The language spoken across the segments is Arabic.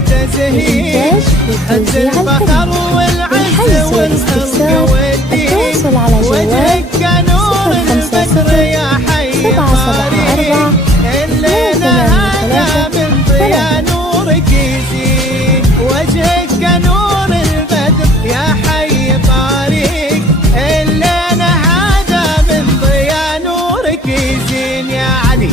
تزهيد خد الفخر والعز والخلق والدين وجهك نور البدر يا حي طارق الليل هذا من ضياء نورك يزيد وجهك نور البدر يا حي طارق الليل هذا من ضياء نورك يزين يا علي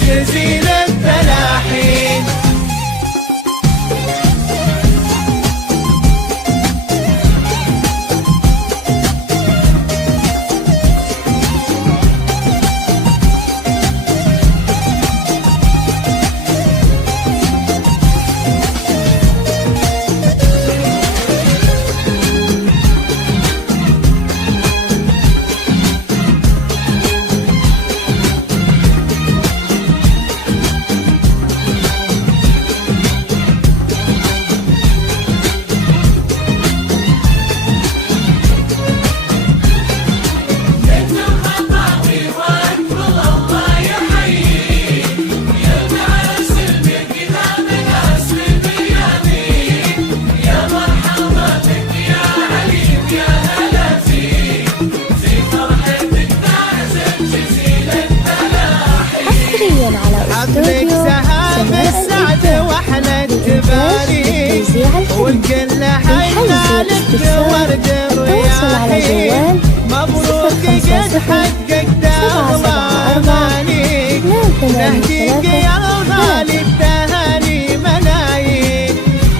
جزيل التلاحين حفلك سهام السعد واحلى التباريك والكل حينا لك ورد الرياحين مبروك قد حققت اغلى امانيك نهديك يا الغالي التهاني ملايين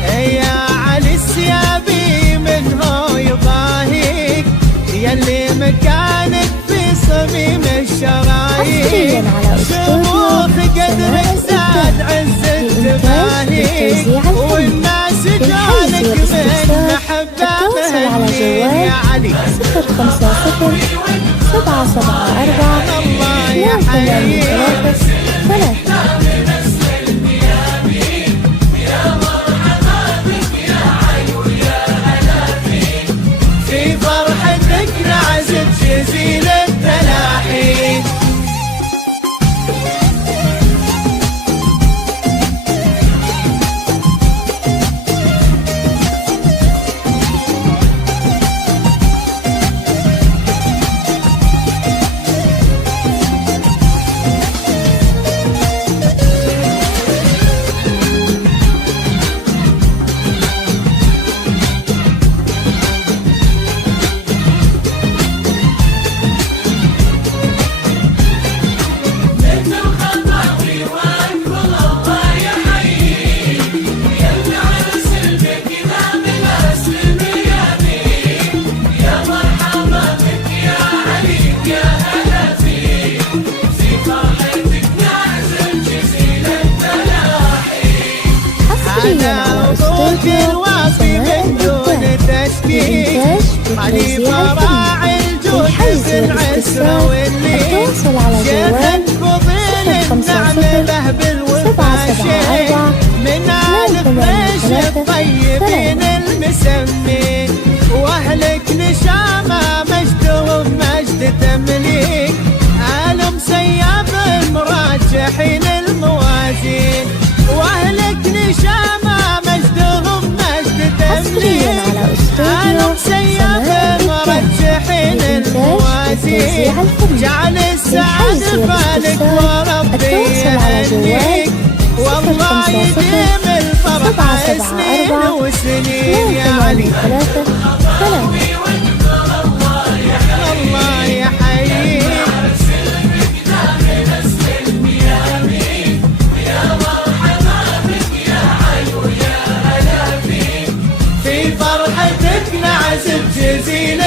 يا علي السيابي من هو يضاهيك يلي مكانك في صميم الشرايين شموخ قدرك زاد عز التباني والناس جالك من محبة مهنين يا علي 050 774 الله يحييك في فرحتك نعزف جزيل التلاحين على صوت الواصي من دون تسكين خليفة راعي الجود في العسرة والليل شيخ فضيل النعم له بالوفا شيء من آل قريش الطيبين المسمين واهلك نشامة مجدهم مجد تمليك آل مسيب مراجحين الموازين واهلك نشامة مجدهم مجد تمليك آل مسيب مرجحين الموازين جعل السعد بالك وربي يهنيك والله يديم الفرحة سنين وسنين يا علي الله يحييك في فرحتك نعزف جزيل